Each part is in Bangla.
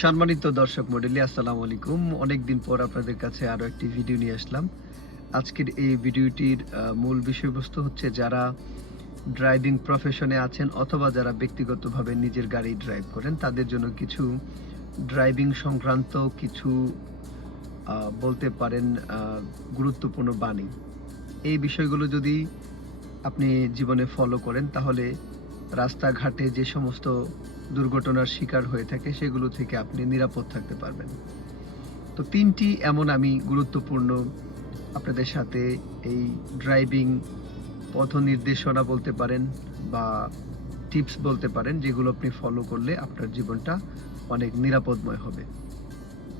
সম্মানিত দর্শক মণ্ডলী, আসসালামু আলাইকুম। অনেকদিন পর আপনাদের কাছে আরো একটি ভিডিও নিয়ে আসলাম। আজকের এই ভিডিওটির মূল বিষয়বস্তু হচ্ছে যারা ড্রাইভিং প্রফেশনে আছেন অথবা যারা ব্যক্তিগতভাবে নিজের গাড়ি ড্রাইভ করেন তাদের জন্য কিছু ড্রাইভিং সংক্রান্ত কিছু বলতে পারেন গুরুত্বপূর্ণ বাণী। এই বিষয়গুলো যদি আপনি জীবনে ফলো করেন তাহলে রাস্তাঘাটে যে সমস্ত দুর্ঘটনার শিকার হয়ে থাকে সেগুলো থেকে আপনি নিরাপদ থাকতে পারবেন। তো ৩টি এমন আমি গুরুত্বপূর্ণ আপনাদের সাথে এই ড্রাইভিং পথ নির্দেশনা বলতে পারেন বা টিপস বলতে পারেন, যেগুলো আপনি ফলো করলে আপনার জীবনটা অনেক নিরাপদময় হবে।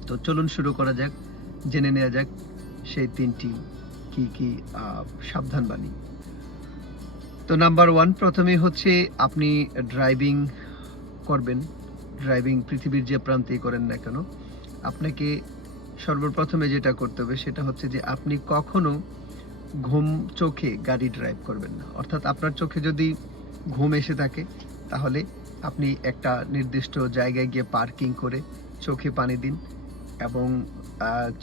তো চলুন শুরু করা যাক, জেনে নেওয়া যাক সেই ৩টি কি সাবধান বাণী। তো নাম্বার 1, প্রথমেই হচ্ছে আপনি ড্রাইভিং করবেন, ড্রাইভিং পৃথিবীর যে প্রান্তেই করেন না কেন, আপনাকে সর্বপ্রথমে যেটা করতে হবে সেটা হচ্ছে যে আপনি কখনো ঘুম চোখে গাড়ি ড্রাইভ করবেন না। অর্থাৎ আপনার চোখে যদি ঘুম এসে থাকে তাহলে আপনি একটা নির্দিষ্ট জায়গায় গিয়ে পার্কিং করে চোখে পানি দিন এবং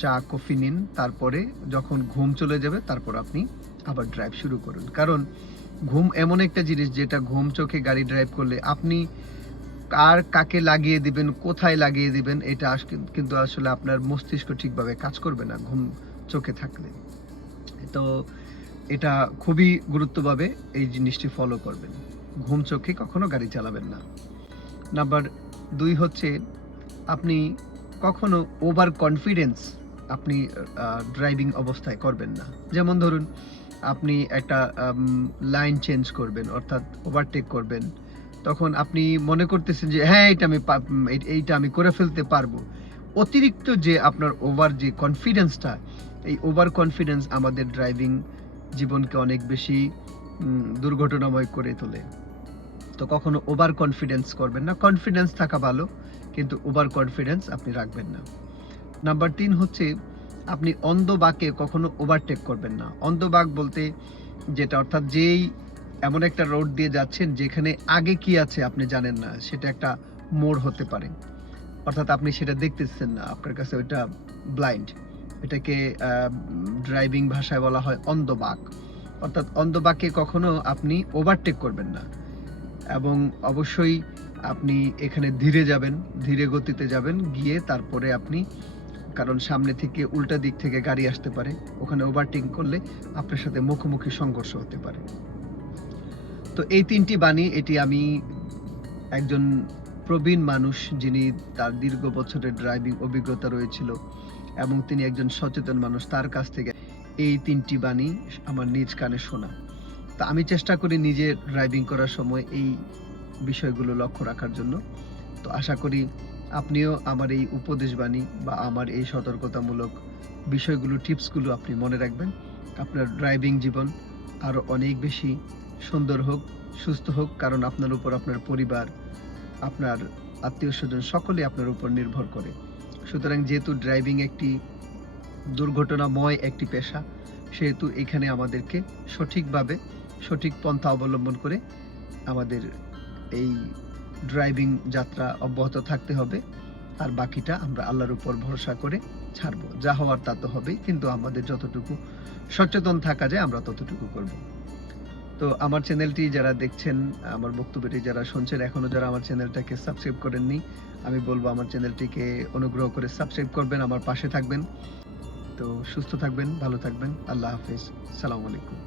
চা কফি নিন। তারপরে যখন ঘুম চলে যাবে তারপর আপনি আবার ড্রাইভ শুরু করুন। কারণ ঘুম এমন একটা জিনিস যেটা ঘুম চোখে গাড়ি ড্রাইভ করলে আপনি কাকে লাগিয়ে দিবেন, কোথায় লাগিয়ে দিবেন, এটা কিন্তু আসলে আপনার মস্তিষ্ক ঠিকভাবে কাজ করবে না ঘুম চোখে থাকলে। তো এটা খুবই গুরুত্বভাবে এই জিনিসটি ফলো করবেন। ঘুম চোখে কখনো গাড়ি চালাবেন না। নাম্বার 2 হচ্ছে আপনি কখনো ওভার কনফিডেন্স আপনি ড্রাইভিং অবস্থায় করবেন না। যেমন ধরুন আপনি একটা লাইন চেঞ্জ করবেন, অর্থাৎ ওভারটেক করবেন। তখন আপনি মনে করতেছেন যে হ্যাঁ, এইটা আমি করে ফেলতে পারবো। অতিরিক্ত যে আপনার ওভার যে কনফিডেন্সটা, এই ওভার কনফিডেন্স আমাদের ড্রাইভিং জীবনকে অনেক বেশি দুর্ঘটনাময় করে তোলে। তো কখনো ওভার কনফিডেন্স করবেন না। কনফিডেন্স থাকা ভালো, কিন্তু ওভার কনফিডেন্স আপনি রাখবেন না। নাম্বার 3 হচ্ছে আপনি অন্ধবাকে কখনো ওভারটেক করবেন না। অন্ধবাক বলতে যেটা, অর্থাৎ যেই এমন একটা রোড দিয়ে যাচ্ছেন যেখানে আগে কি আছে আপনি জানেন না, সেটা একটা মোড় হতে পারে, অর্থাৎ আপনি সেটা দেখতেছেন না, আপনার কাছে ওইটা ব্লাইন্ড। এটাকে ড্রাইভিং ভাষায় বলা হয় অন্ধবাক। অর্থাৎ অন্ধবাকে কখনো আপনি ওভারটেক করবেন না এবং অবশ্যই আপনি এখানে ধীরে যাবেন, ধীরে গতিতে যাবেন, গিয়ে তারপরে আপনি, কারণ সামনে থেকে উল্টা দিক থেকে গাড়ি আসতে পারে, ওখানে ওভারটেক করলে আপনার সাথে মুখোমুখি সংঘর্ষ হতে পারে। তো এই 3টি বাণী, এটি আমি একজন প্রবীণ মানুষ যিনি তার দীর্ঘ বছরের ড্রাইভিং অভিজ্ঞতা রয়েছিল এবং তিনি একজন সচেতন মানুষ, তার কাছ থেকে এই 3টি বাণী আমার নিজ কানে শোনা। তা আমি চেষ্টা করি নিজে ড্রাইভিং করার সময় এই বিষয়গুলো লক্ষ্য রাখার জন্য। তো আশা করি আপনিও আমার এই উপদেশ বাণী বা আমার এই সতর্কতামূলক বিষয়গুলো, টিপসগুলো আপনি মনে রাখবেন। আপনার ড্রাইভিং জীবন আরো অনেক বেশি সুন্দর হোক, সুস্থ হোক, কারণ আপনার উপর আপনার পরিবার, আপনার আত্মীয়-স্বজন সকলেই আপনার উপর নির্ভর করে। সুতরাং যেহেতু ড্রাইভিং একটি দুর্ঘটনাময় একটি পেশা, সেহেতু এখানে আমাদেরকে সঠিকভাবে সঠিক পন্থা অবলম্বন করে আমাদের এই ড্রাইভিং যাত্রা অব্যাহত থাকতে হবে। আর বাকিটা আমরা আল্লাহর উপর ভরসা করে ছাড়বো। যা হওয়ার তা তো হবেই, কিন্তু আমাদের যতটুকু সচেতন থাকা যায় আমরা ততটুকু করব। তো আমার চ্যানেলটি যারা দেখছেন, আমার বক্তব্যটি যারা শুনছেন, এখনো যারা আমার চ্যানেলটাকে সাবস্ক্রাইব করেননি, আমি বলবো আমার চ্যানেলটিকে অনুগ্রহ করে সাবস্ক্রাইব করবেন, আমার পাশে থাকবেন। তো সুস্থ থাকবেন, ভালো থাকবেন। আল্লাহ হাফেজ। সালামু আলাইকুম।